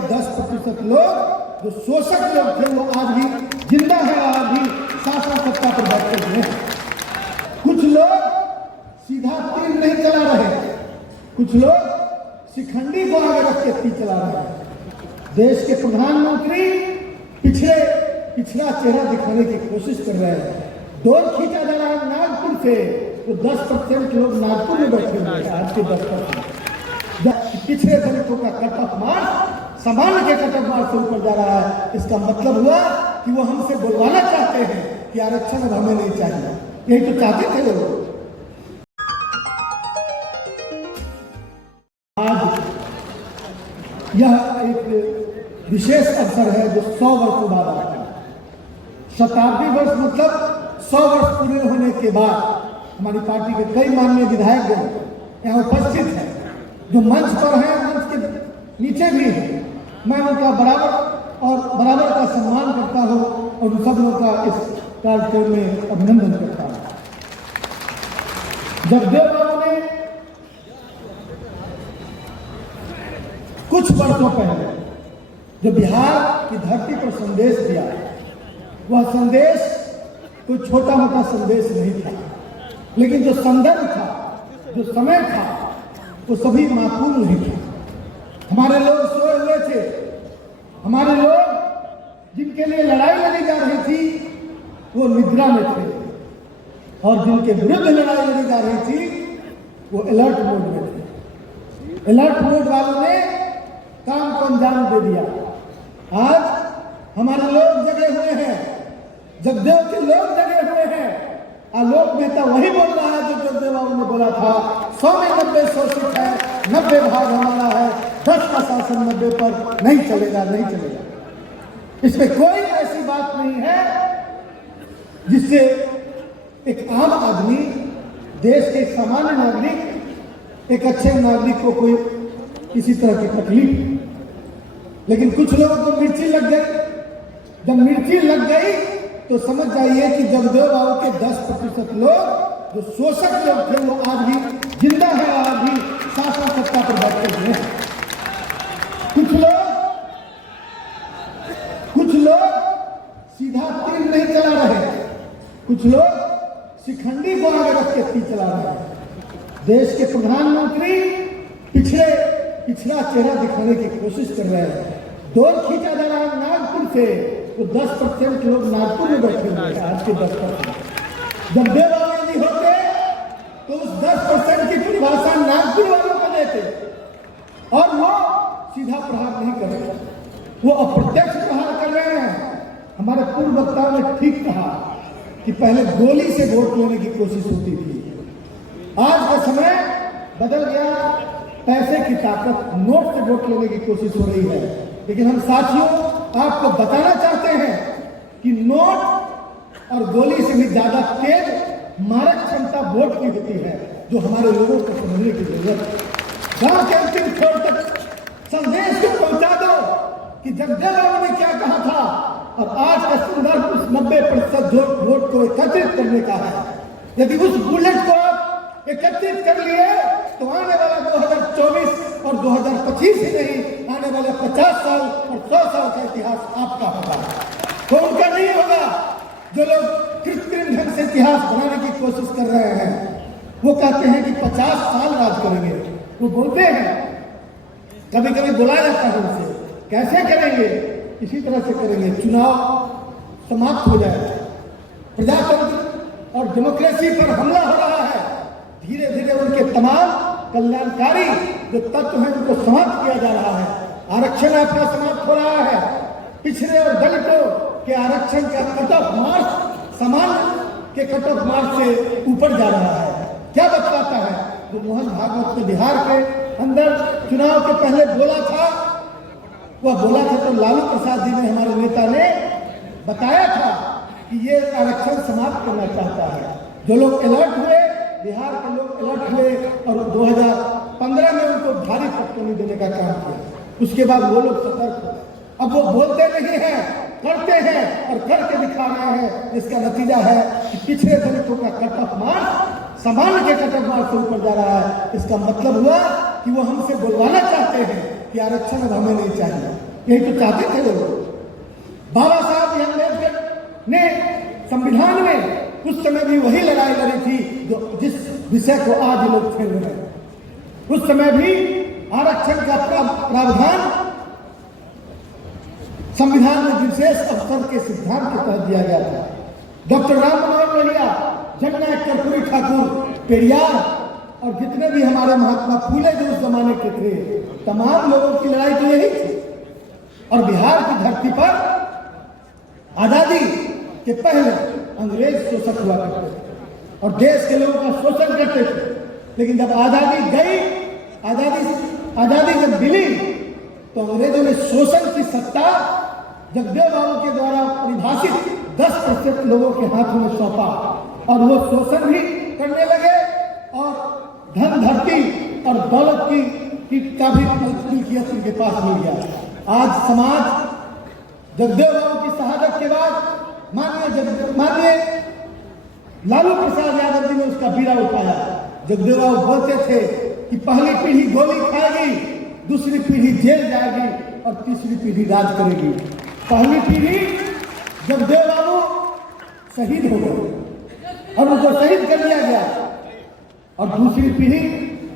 के 10% लोग जो शोषक लोग थे वो आज भी जिंदा है, आज भी शासन सत्ता पर बैठे हुए हैं। कुछ लोग सीधा तीर नहीं चला रहे, कुछ लोग शिखंडी को आगे रख के तीर चला रहे हैं। देश के प्रधानमंत्री पिछड़ा चेहरा दिखाने की कोशिश कर रहे हैं। दौर खींचा जा रहा है नागपुर से, तो 10% लोग नागपुर में बैठे हुए हैं। आज के 10% पिछड़े दलितों का कट ऑफ मार्क्स सामान्य के कट ऑफ मार्क्स से ऊपर जा रहा है। इसका मतलब हुआ कि वो हमसे बुलवाना चाहते हैं कि आरक्षण अब हमें नहीं चाहिए। यही तो चाहते थे लोग। आज यह एक विशेष अवसर है जो 100 वर्षों बाद आता है। शताब्दी वर्ष मतलब 100 वर्ष पूरे होने के बाद हमारी पार्टी के कई माननीय विधायक यहाँ उपस्थित हैं, जो मंच पर हैं, मंच के नीचे भी हैं। मैं उनका बराबर का सम्मान करता हूँ और उन सब लोगों का इस कार्यक्रम में अभिनंदन करता हूँ। जगदेव बाबू ने कुछ वर्षों पहले जो बिहार की धरती पर संदेश दिया, वह संदेश कोई छोटा मोटा संदेश नहीं था, लेकिन जो संदर्भ था, जो समय था, वो सभी माकूल नहीं था। हमारे लोग सोए हुए थे, हमारे लोग जिनके लिए लड़ाई लड़ी जा रही थी वो निद्रा में थे, और जिनके विरुद्ध लड़ाई लड़ी जा रही थी वो अलर्ट मोड में थे। अलर्ट मोड वालों ने काम को अंजाम दे दिया। आज हमारे लोग जगे हुए हैं, जगदेव के लोग जगे हुए हैं। आलोक मेहता वही बोल रहा है जो जगदेव बाबू ने बोला था, 100 में 90 शोषित है, 90 भाग हमारा है, 10 का शासन 90 पर नहीं चलेगा, नहीं चलेगा। इसमें कोई ऐसी बात नहीं है जिससे एक आम आदमी, देश के एक सामान्य नागरिक, एक अच्छे नागरिक को कोई किसी तरह की तकलीफ। लेकिन कुछ लोगों को मिर्ची लग गई। जब मिर्ची लग गई तो समझ जाइए कि जगदेव बाबू के 10% लोग जो शोषक लोग थे वो आज भी जिंदा है, आज भी शासन सत्ता पर बैठे हुए हैं। कुछ लोग सीधा तीर नहीं चला रहे, कुछ लोग शिखंडी को आगे रख के तीर चला रहे हैं। देश के प्रधानमंत्री पिछड़ा चेहरा दिखाने की कोशिश कर रहे हैं। दौर खींचा जा रहा है नागपुर से, तो 10% लोग नागपुर में बैठे हुए हैं। आज के 10% जब देवानंदी होते तो उस 10% की परिभाषा नागपुर वालों को देते, और वो सीधा प्रहार नहीं कर रहे, वो अप्रत्यक्ष प्रहार कर रहे हैं। हमारे पूर्व वक्ताओं ने ठीक कहा कि पहले गोली से वोट लेने की कोशिश होती थी। आज का समय बदल गया, पैसे की ताकत, नोट से वोट लेने की कोशिश हो रही है। लेकिन हम साथियों आपको बताना चाहते हैं कि नोट और गोली से भी ज्यादा तेज मारक क्षमता वोट की होती है, जो हमारे लोगों को समझने की जरूरत है। गांव के अंतिम छोर तक संदेश को पहुंचा दो कि जगदेव बाबू ने क्या कहा था, और आज का संदर्भ उस 90% वोट को एकत्रित करने का है। यदि उस बुलेट को आप एकत्रित कर लिए तो आने वाला 2024 और 2025 ही नहीं, आने वाले 50 साल और 100 साल का इतिहास आपका होगा, तो उनका नहीं होगा। जो लोग कृत्रिम ढंग से इतिहास बनाने की कोशिश कर रहे हैं, वो कहते हैं कि 50 साल राज करेंगे। वो बोलते हैं, कभी कभी बुलाया जाता है उनसे, कैसे करेंगे? इसी तरह से करेंगे, चुनाव समाप्त हो जाए, प्रजातंत्र और डेमोक्रेसी पर हमला हो रहा है। धीरे धीरे उनके तमाम कल्याणकारी जो तत्व हैं उनको समाप्त किया जा रहा है। आरक्षण आपका समाप्त हो रहा है। पिछड़े और दलितों के आरक्षण का कट ऑफ मार्क्स सामान्य के कट ऑफ मार्क्स से ऊपर जा रहा है। क्या बतलाता है? जो मोहन भागवत ने बिहार के अंदर चुनाव के पहले बोला था, वह बोला था तो लालू प्रसाद जी ने, हमारे नेता ने बताया था कि ये आरक्षण समाप्त करना चाहता है। जो लोग अलर्ट हुए, बिहार के लोग अलर्ट हुए और 2015 में उनको भारी पटकनी देने का काम किया। उसके बाद वो लोग सतर्क हुए। अब वो बोलते नहीं हैं, करते हैं और करके दिखा रहे हैं। इसका नतीजा है कि पिछड़े दलितों का कट ऑफ मार्क्स सामान्य के कट ऑफ मार्क्स से ऊपर जा रहा है। इसका मतलब हुआ कि वो हमसे बुलवाना चाहते हैं कि आरक्षण अब हमें नहीं चाहिए। यही तो चाहते थे लोग। बाबा साहब अम्बेडकर ने संविधान में उस समय भी वही लड़ाई लड़ी थी जो जिस विषय को आज लोग खेल रहे हैं। उस समय भी आरक्षण का प्रावधान संविधान में विशेष अवसर के सिद्धांत के तहत दिया गया था। डॉक्टर राम मनोहर लोहिया, जननायक कर्पूरी ठाकुर, पेरियार और जितने भी हमारे महात्मा फूले जो उस जमाने के थे, तमाम लोगों की लड़ाई तो यही थी। और बिहार की धरती पर आजादी के पहले अंग्रेज शोषक हुआ करते थे और देश के लोगों का शोषण करते थे। लेकिन जब आजादी गई, आजादी जब मिली, तो अंग्रेजों ने शोषण की सत्ता जगदेव बाबू के द्वारा परिभाषित 10% लोगों के हाथों में सौंपा और वो शोषण भी करने लगे और धन धरती और दौलत की का भी मिल्कियत उनके पास मिल गया। आज समाज जगदेव बाबू की शहादत के बाद माननीय लालू प्रसाद यादव जी ने उसका बीड़ा उठाया। जगदेव बाबू बोलते थे कि पहली पीढ़ी गोली खाएगी, दूसरी पीढ़ी जेल जाएगी और तीसरी पीढ़ी राज करेगी। पहली पीढ़ी जगदेव बाबू शहीद हो गए और उनको शहीद कर दिया गया और दूसरी पीढ़ी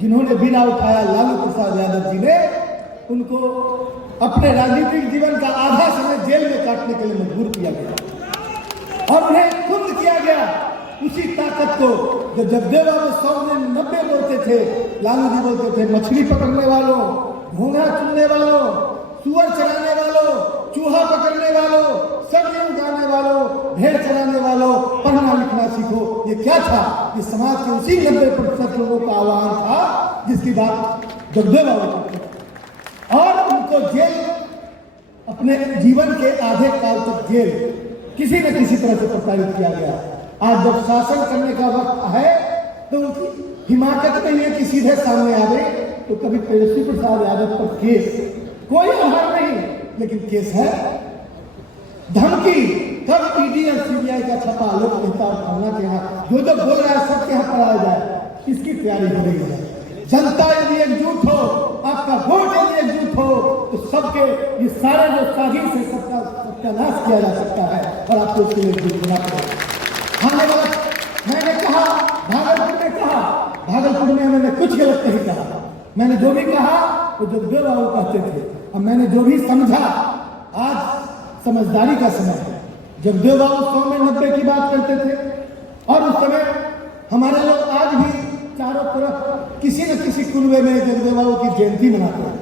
जिन्होंने बीड़ा उठाया लालू प्रसाद यादव जी ने, उनको अपने राजनीतिक जीवन का आधा समय जेल में काटने के लिए मजबूर किया गया और उन्हें कुंद किया गया उसी ताकत को जो जगदेव बाबू 100 में 90 बोलते थे, लालू जी बोलते थे मछली पकड़ने वालों, घोंघा चुनने वालों, सुअर चराने वालों, चूहा पकड़ने वालों, सब्जी उगाने वालों, भेड़ चराने वालों, पढ़ना लिखना सीखो। ये क्या था? ये समाज के उसी 90% लोगों का आह्वान था जिसकी बात जगदेव बाबू करते थे और उनको जेल, अपने जीवन के आधे काल तक जेल किसी न किसी तरह से प्रताड़ित किया गया। आज जब शासन करने का वक्त है तो उनकी हिमाकत नहीं है कि सीधे सामने आवे, तो कभी तेजस्वी प्रसाद यादव पर केस, कोई आधार नहीं, लेकिन केस है। धमकी, कब ईडी और सीबीआई का छपा लोक नेता और भावना के यहाँ जो बोल रहा है सबके यहाँ पढ़ाया जाए, इसकी तैयारी हो रही है। जनता यदि एकजुट हो, आपका वोट यदि एकजुट हो, तो सबके ये सारे जो साजिश है सबका सत्यानाश किया जा सकता है और आपको इसके लिए एकजुट होना पड़ेगा। आने वाला मैंने कहा, भागलपुर में मैंने कुछ गलत नहीं कहा। मैंने जो भी कहा वो जगदेव बाबू कहते थे और मैंने जो भी समझा, आज समझदारी का समय है। जगदेव बाबू 100 में 90 की बात करते थे और उस समय हमारे लोग आज भी चारों तरफ किसी न किसी कुनबे में जगदेव बाबू की जयंती मनाते हैं।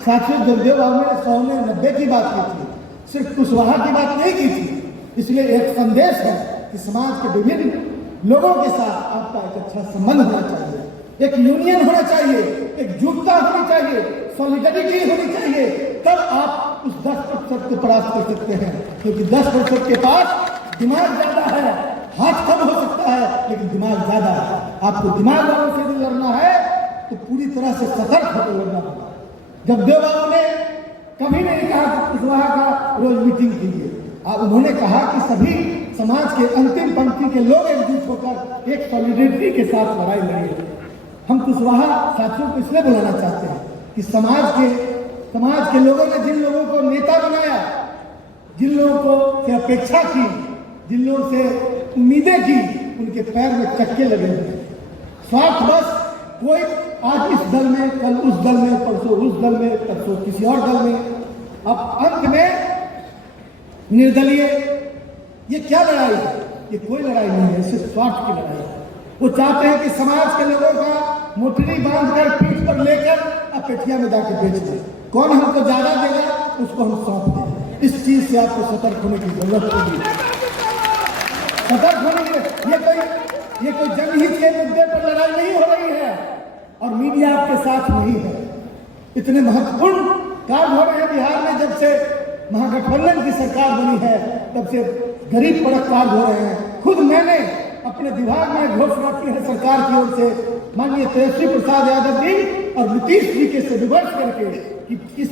साथियों, जगदेव बाबू ने 100 में 90 की बात की थी, सिर्फ कुशवाहा की बात नहीं की थी। इसलिए एक संदेश है कि समाज के विभिन्न लोगों के साथ आपका एक अच्छा संबंध होना चाहिए, एक यूनियन होना चाहिए, एकजुटता होनी चाहिए, सॉलिडरिटी होनी चाहिए, तब आप उस 10% को परास्त कर सकते हैं। क्योंकि 10% के पास दिमाग ज्यादा है, हाथ कम हो सकता है लेकिन दिमाग ज्यादा है। आपको दिमाग वालों से भी लड़ना है तो पूरी तरह से सतर्क होकर लड़ना होगा। जगदेव बाबू ने कभी नहीं कहा कि कुशवाहा का रोज मीटिंग कीजिए, उन्होंने कहा कि सभी समाज के अंतिम पंक्ति के लोग एकजुट होकर एक सॉलिडरिटी के साथ लड़ाई लड़ेंगे। हम कुशवाहा साथियों को इसलिए बुलाना चाहते हैं कि समाज के लोगों ने जिन लोगों को नेता बनाया, जिन लोगों को से अपेक्षा की, जिन लोगों से उम्मीदें की, उनके पैर में चक्के लगे हुए। स्वार्थ बस कोई आज इस दल में, कल उस दल में, परसों उस दल में, परसों किसी और दल में, अब अंत में निर्दलीय। ये क्या लड़ाई है? ये कोई लड़ाई नहीं है, सिर्फ स्वार्थ की लड़ाई है। वो चाहते हैं कि समाज के लोगों का मोटरी बांधकर पीठ पर लेकर पेटिया में जाकर बेच दें। कौन हमको ज्यादा देगा उसको हम सौंप दें। इस चीज से आपको सतर्क होने की जरूरत होगी। सतर्क होने के ये कोई जनहित के मुद्दे पर लड़ाई नहीं हो रही है और मीडिया आपके साथ नहीं है। इतने महत्वपूर्ण कार्य हो रहे हैं बिहार में। जब से महागठबंधन की सरकार बनी है तब से गरीब पड़क कार्य हो रहे हैं। खुद मैंने अपने विभाग में घोषणा की है सरकार की ओर से, माननीय तेजस्वी प्रसाद यादव जी और नीतीश जी के से विमर्श करके कि इस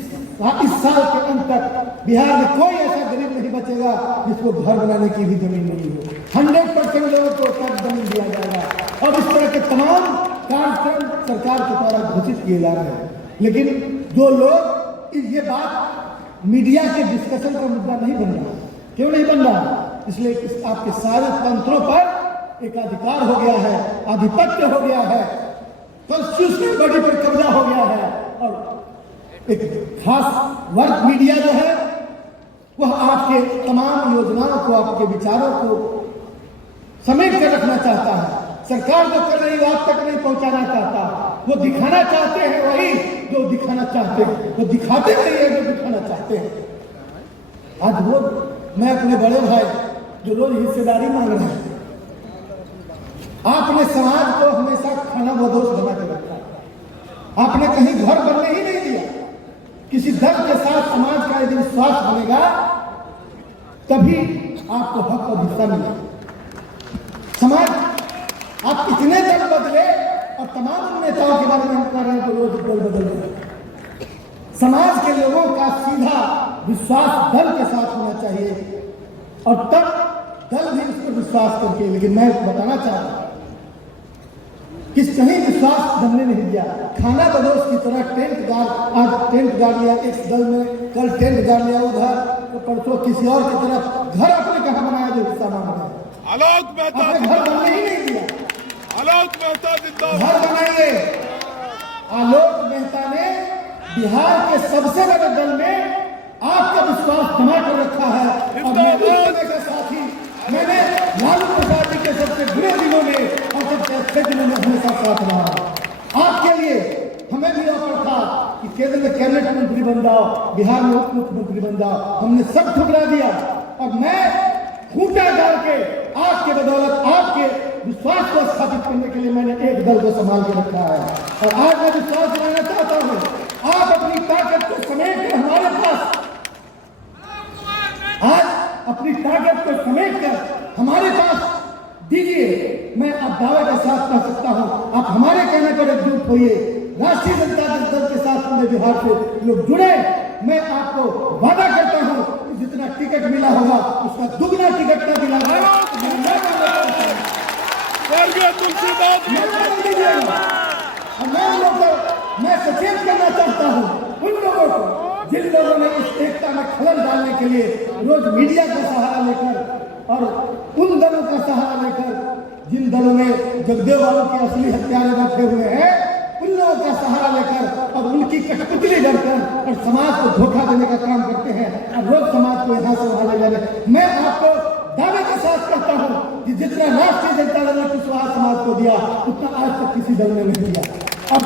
साल के अंत तक बिहार में कोई ऐसा गरीब नहीं बचेगा जिसको घर बनाने की भी जमीन नहीं हो। 100% लोगों को तक जमीन दिया जाएगा और इस तरह के तमाम कार्यक्रम सरकार के द्वारा घोषित किए जा रहे हैं। लेकिन जो लोग ये बात मीडिया के डिस्कशन का मुद्दा नहीं बन रहा। क्यों नहीं बन रहा? इसलिए आपके सारे तंत्रों पर एक अधिकार हो गया है, आधिपत्य हो गया है, कॉन्स्टिट्यूशनल बॉडी पर कब्जा हो गया है, और एक खास वर्ग मीडिया जो है वह आपके तमाम योजनाओं को, आपके विचारों को समेट कर रखना चाहता है। सरकार जो कर रही है आप तक नहीं पहुंचाना चाहता। वो दिखाना चाहते हैं वही जो दिखाना चाहते हैं, वो दिखाते नहीं है जो दिखाना चाहते हैं। आज वो मैं अपने बड़े भाई जो रोज हिस्सेदारी मांग रहे हैं, आपने समाज को हमेशा खाना बदोश बना के रखा। आपने कहीं घर बनने ही नहीं दिया। किसी दल के साथ समाज का यदि विश्वास बनेगा तभी आपको हक और हिस्सा मिलेगा। समाज आप इतने दल बदले और तमाम नेताओं के बारे में हम कह रहे हैं तो रोज दल बदल रहे। समाज के लोगों का सीधा विश्वास दल के साथ होना चाहिए और तब दल भी इस पर विश्वास करके। लेकिन मैं बताना चाहता हूं कि कहीं विश्वास बनने नहीं दिया। खाना बदोश की तरह टेंट गाड़, आज टेंट गाड़ लिया एक दल में, कल टेंट गाड़ लिया उधर, तो परसों किसी और की तरफ। घर आपने कहा बनाया जो हिस्सा मांग रहे हैं? आलोक मेहता, घर बनने ही नहीं दिया। आलोक मेहता जिंदाबाद। घर बनाइए। आलोक मेहता ने बिहार के सबसे बड़े दल में आपका विश्वास जमा कर रखा है। और मैं के साथी मैंने लालू प्रसाद जी के सबसे बुरे दिनों में और सबसे अच्छे दिनों में हमेशा साथ रहा। आपके लिए हमें भी ऑफर था कि केंद्र में कैबिनेट मंत्री बन जाओ, बिहार में उप मुख्यमंत्री बन जाओ। हमने सब ठुकरा दिया और मैं खूंटा डाल के आपके बदौलत आपके विश्वास को स्थापित करने के लिए मैंने एक दल को संभाल के रखा है। और आज मैं विश्वास दिलाना चाहता हूं, आप अपनी ताकत को समेट कर हमारे पास, आज अपनी ताकत को समेट कर हमारे पास दीजिए। मैं अब दावे के साथ कह सकता हूं, आप हमारे कहने पर एकजुट होइए। राष्ट्रीय जनता दल के साथ पूरे बिहार से लोग जुड़े। मैं आपको वादा करता हूं जितना टिकट मिला होगा उसका दुगना टिकट का मिला मैं सचेत करना चाहता हूं उन लोगों को जिन लोगों ने इस एकता में खलल डालने के लिए रोज मीडिया का सहारा लेकर और उन दलों का सहारा लेकर, जिन दलों में जगदेव बाबू के असली हत्यारे बैठे हुए हैं, उन लोगों का सहारा लेकर और उनकी कठपुतली करकर और समाज को धोखा देने का काम करते हैं और रोज समाज को यहाँ से वहां ले जा रहे। मैं आपको दावे के साथ कहता हूं कि जितना राष्ट्रीय जनता दल ने कुशवाहा समाज को दिया उतना आज तक किसी दल ने नहीं दिया। अब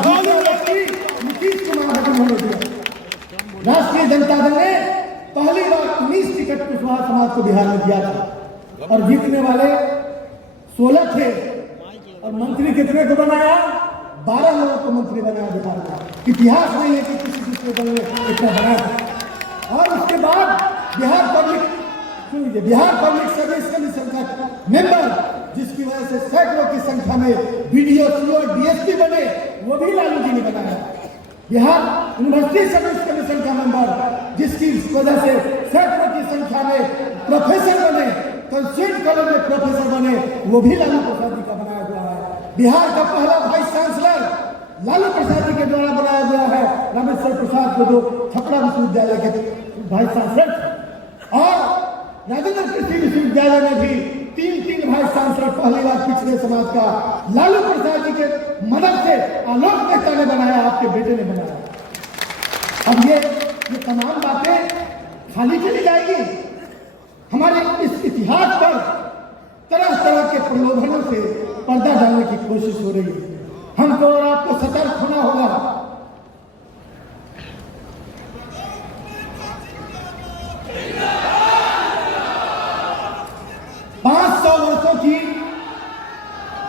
नीतीश कुमार ने दिया। राष्ट्रीय जनता दल ने पहली बार 19 टिकट कुशवाहा समाज को बिहार में दिया था और जीतने वाले 16 थे और मंत्री कितने को बनाया? 12 लोगों को मंत्री बनाया बिहार का। इतिहास नहीं है कि किसी दूसरे दल ने इतना बनाया। और उसके बाद बिहार पब्लिक सर्विस कमीशन का मेंबर, जिसकी वजह से सैकड़ों की संख्या में बीडीओ, सीओ, डीएसपी बने, वो भी लालू जी ने बनाया। बिहार यूनिवर्सिटी सर्विस कमीशन का मेंबर, जिसकी वजह से सैकड़ों की संख्या में प्रोफेसर बने, कंस्टिट्यूट कॉलेज में प्रोफेसर बने, वो भी लालू प्रसाद जी का बनाया हुआ है। बिहार का पहला वाइस चांसलर लालू प्रसाद जी के द्वारा बनाया गया है, रामेश्वर प्रसाद को, जो छपरा विश्वविद्यालय के वाइस चांसलर थे। और राजेंद्र कृषि विश्वविद्यालय में भी 3 वाइस चांसलर पहली बार पिछड़े समाज का लालू प्रसाद जी के मदद से आलोक मेहता ने बनाया, आपके बेटे ने बनाया। अब ये तमाम बातें खाली चली जाएगी। हमारे इस इतिहास पर तरह तरह के प्रलोभनों से पर्दा डालने की कोशिश हो रही है। हमको और आपको सतर्क होना होगा।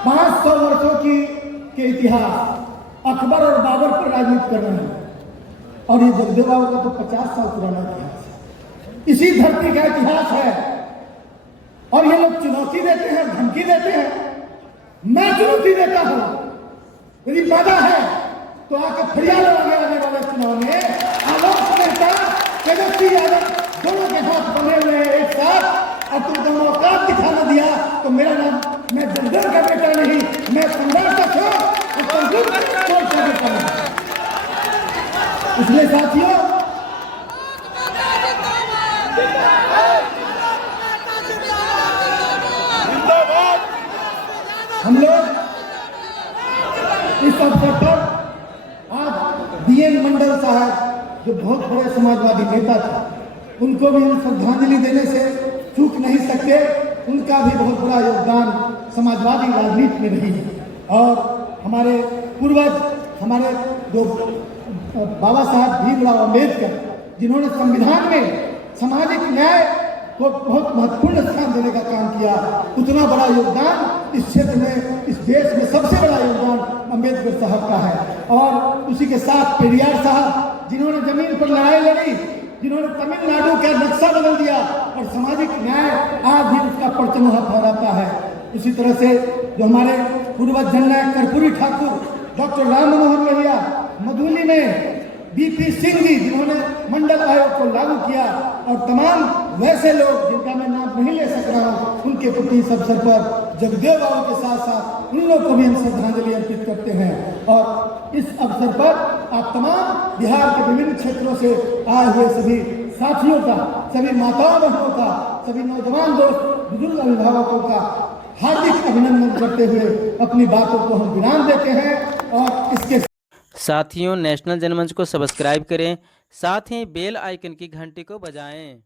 500 वर्षों की के इतिहास अकबर और बाबर पर राजनीति कर रहे हैं और ये जगदेव बाबू का तो 50 साल पुराना इतिहास है। इसी धरती का इतिहास है और ये लोग चुनौती देते हैं, धमकी देते हैं। मैं चुनौती देता हूं, यदि वादा है तो आके फरियाद आने वाले चुनाव में आलोक मेहता, तेजस्वी यादव दोनों के हाथ बने हुए हैं एक साथ, और तुम दोनों औकात दिखाना दिया तो मेरा नाम, मैं जगदेव का बेटा नहीं, मैं सम्राट का था और बेटा। इसलिए साथियों जिंदाबाद। हम लोग इस अवसर पर आज DN मंडल साहब जो बहुत बड़े समाजवादी नेता थे, उनको भी हम श्रद्धांजलि देने से चूक नहीं सकते। उनका भी बहुत बड़ा योगदान समाजवादी राजनीति में रही है। और हमारे पूर्वज, हमारे जो बाबा साहब भीमराव अम्बेडकर, जिन्होंने संविधान में सामाजिक न्याय को बहुत महत्वपूर्ण स्थान देने का काम किया, उतना बड़ा योगदान इस क्षेत्र में, इस देश में सबसे बड़ा योगदान अम्बेडकर साहब का है। और उसी के साथ पेरियार साहब, जिन्होंने जमीन पर लड़ाई लड़ी, जिन्होंने तमिलनाडु का नक्शा बदल दिया और सामाजिक न्याय आज भी उसका परचम वहां फहराता है। उसी तरह से जो हमारे पूर्वज जननायक कर्पूरी ठाकुर, डॉक्टर राम मनोहर लोहिया, मधुली में BP सिंह जी, जिन्होंने मंडल आयोग को लागू किया, और तमाम वैसे लोग जिनका मैं नाम नहीं ले सक रहा हूँ, उनके प्रति इस अवसर पर जगदेव बाबू के साथ साथ उन लोग को भी हम श्रद्धांजलि अर्पित करते हैं। और इस अवसर पर आप तमाम बिहार के विभिन्न क्षेत्रों से आए हुए सभी साथियों का, सभी माताओं बहनों का, सभी नौजवान दोस्त, बुजुर्ग अभिभावकों का हार्दिक अभिनंदन करते हुए अपनी बातों को हम विराम देते हैं। और इसके साथियों, नेशनल जनमंच को सब्सक्राइब करें, साथ ही बेल आइकन की घंटी को बजाएं।